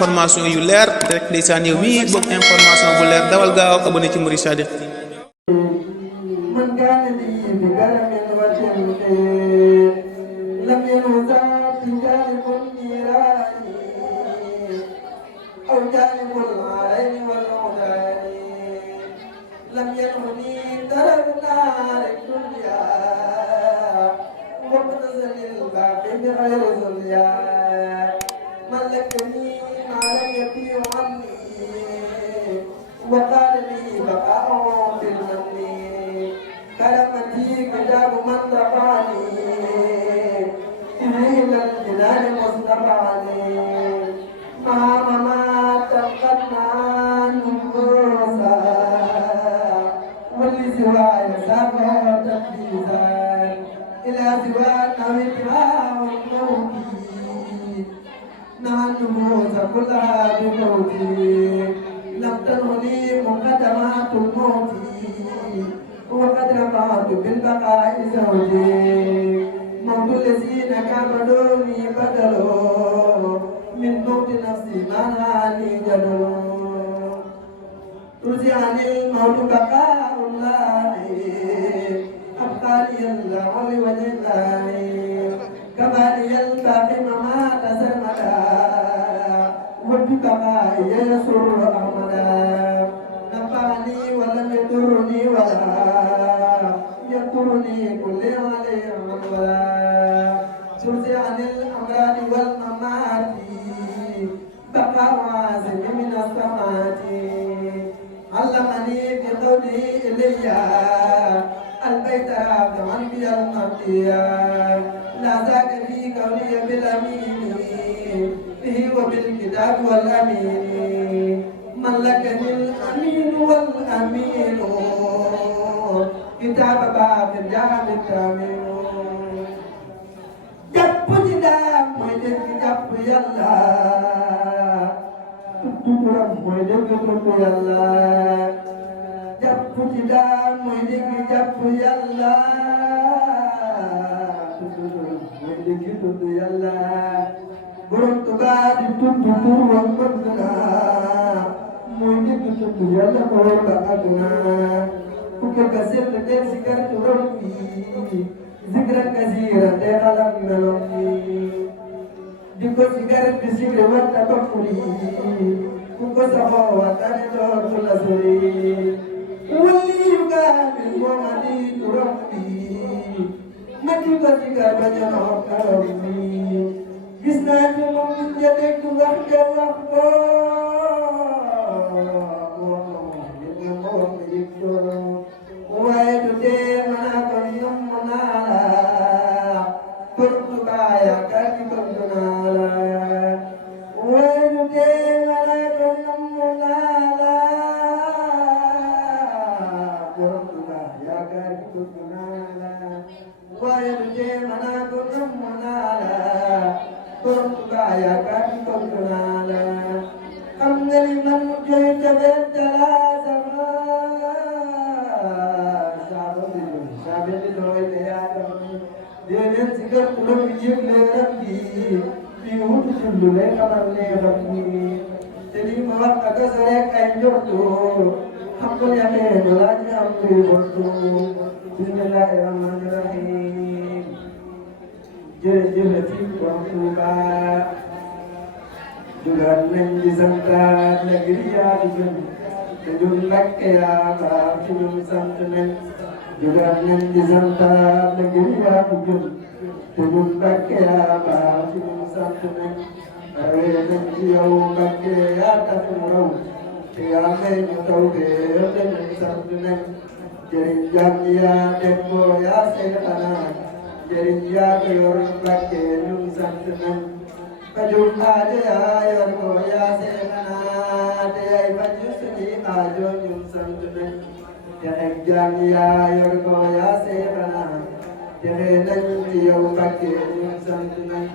information yu leer rek ndeysaan yow mi bëgg information bu leer dawal gaaw abonné ci Mouride Sadiq من كان لي بكرم وتلك لم ينزع جانب النيران أو جانب العين والعدان لم ينهني درر نار الدنيا وابتزل الباقي بغير ذليا ملكني ما لم يبيع عني وقال لي بقاء بالمن كرمتي كتاب من رفعني إلى الجنان مصطفعني ما تقدنا نفوسا واللي سواي سابع تقديسا إلى سوى نويتها والموتي نهى النفوس كلها بموتي لم تنهني مقدمات الموت وقد رفعت بالبقاء زوجي موت الذين كبدوني بدلوا من موت نفسي ما نعني جدوا رجعني الموت بقاء الله أبقى لي الله لوجه الله كما لي الباقي ممات سرمدا وببقاء يسر أحمدا نفعني ولم يضرني ولا يضرني كل عليه ولا سرزي عن الأمراض والممات بقى عازم من السماوات علمني بقوله إلي البيت راكما بي المرضية لا ذاك في قولي بالأمين به وبالكتاب والأمين ملكني الأمين والأمين كتاب باب الجامع التامين جب جدام ويدك جب يلا تترم ويدك تترم يلا جب جدام ويدك جب يلا تترم ويدك تترم يلا برم تبادي تترم وانبرنا ويدك تترم يلا برم بأدنا وكل كسر تدير سكرت ربي ذكرا كثيرا تقلم ملوكي ديكو سكرت بسكر والتبقري وكو سخو وتردور كل سري واللي يقابل ومدي ربي مدي بسكر بجنوب ربي جسنات ممكن جدك وحده وحده ويدي مناكم يمنالا كنت بايا كاتبا جنالا ويدي مناكم يمنالا كنت بايا كاتبا جنالا ويدي مناكم يمنالا كنت بايا كاتبا جنالا حمد لمن جئت بالثلاثة Dia sikar pulau bijak lerami, biut sulu lekamar lerami. Jadi malah agak sore kanjor tu, hamil yang belanja ambil tu. Bismillahirrahmanirrahim. Jadi hati kuangkuba, juga menjizangkan negeri yang sejumlah kaya sejum santunan. juga menjizangkan negeri yang sejum kaya sejum santunan. Arwah jauh kaya terurau, kaya menyutau kaya santunan. Jadi jamnya demo ya sekana, jadi ya keluar kaya santunan. Kajum aja ya ya sekana, dia baju seni ajo santunan. Jangan jamnya ya sekana, jadi nanti yang pakai santunan.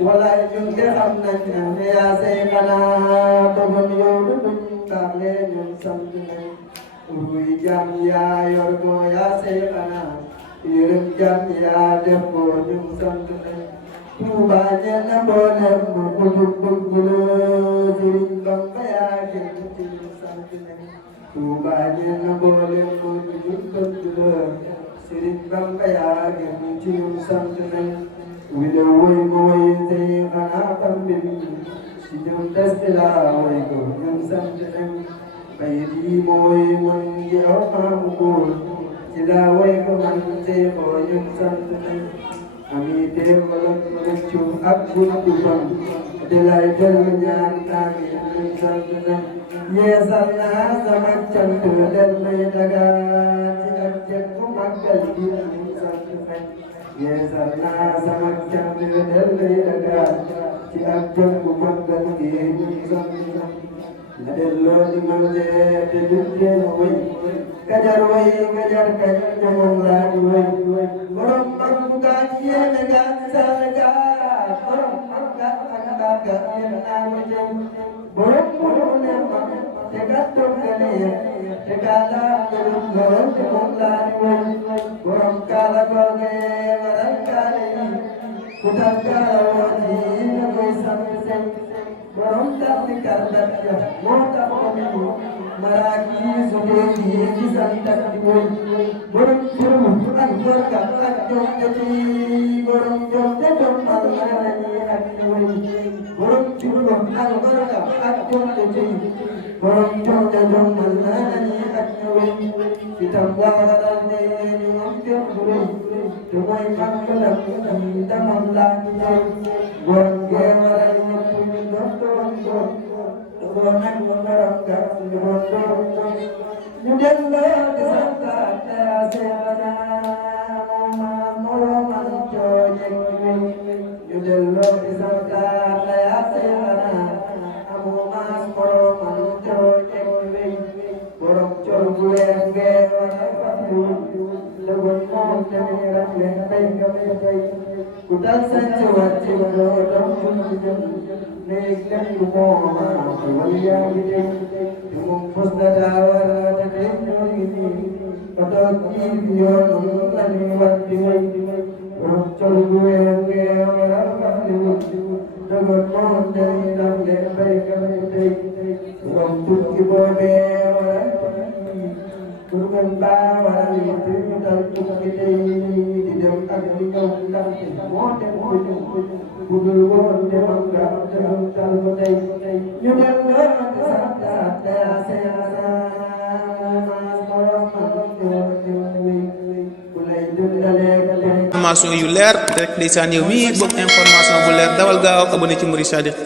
Walai juga hamnanya ya sekana, babon yodun kale santunan. Ui jamnya ya sekana, irim jamnya demo santunan. Tubanya boleh berkumpul ñun testi laa way ko ñun sant nañ bayit yi mooy mën gi aw maamu góor ci laa way ko man seexoo ñun sant nañ ami teewalam rëccu ak buntu fan de lay dellu ñaan taami ñun sant nañ yeesal naa sama cant del may dagaan ci ak jëkk màggal gi ñun sant nañ yeesal naa sama cant del may dagaan ci ak jëkk màggal gi ñun sant nañ la delloo di ma te duddee ma way kajar kañ ñamam laa di way borom mag bu gaañ yéene gaan saala gaa borom mag gaan ak daaka yéene naa ma jëm borom mu ne ma te gàttoon nga ne te kaala gërëm borom te moom laa di way borom kaala googe waral kaala yi ku tal kaala woon yi nga koy sant sëñ borom tax ni kardat ya moo tax ko ni maraaki su dee yi ci sant ak di woy borom jurum ak barka ak jom ci borom jom te jom ak lañi ak di woy borom jurum ak barka ak jom ci borom jom te jom ak lañi ak di woy itam waral ne ñu am jom bu rëy te mooy màggalam damam laa di ñëw bon ngee waral ñëpp ñu doon bon nag ma borom gas ñu doon ñu delloo di santaat te aseena moromal jooje ñu delloo di santaat te aseena amumaas moromal jooje borom col bu weex ngee waral fàttu lëgon moom tamit rafle bay nga may bay ku dal sant wàcc doo doon jëm néeg lépp mooma wal yaa ngi tey te moom fos na daawar te tey ñoo ngi nii ba toog kii bi yoon la ñuy war di way borom col bu weex ngee waral fàttu lëgon moom tamit rafle bay nga may bay borom tukki boobee waral kurban baa waral yëpp ñu dal tukki tey di dem ak di ñëw ndaxte moo dem ko ñëw bu dul woon demam nga demam dal ko tey ñu dem lool di santaat te aseena borom ku lay dundalee information yu leer rek ndeysaan yow mi bëgg information bu leer dawal gaaw abonné ci Mouride Sadiq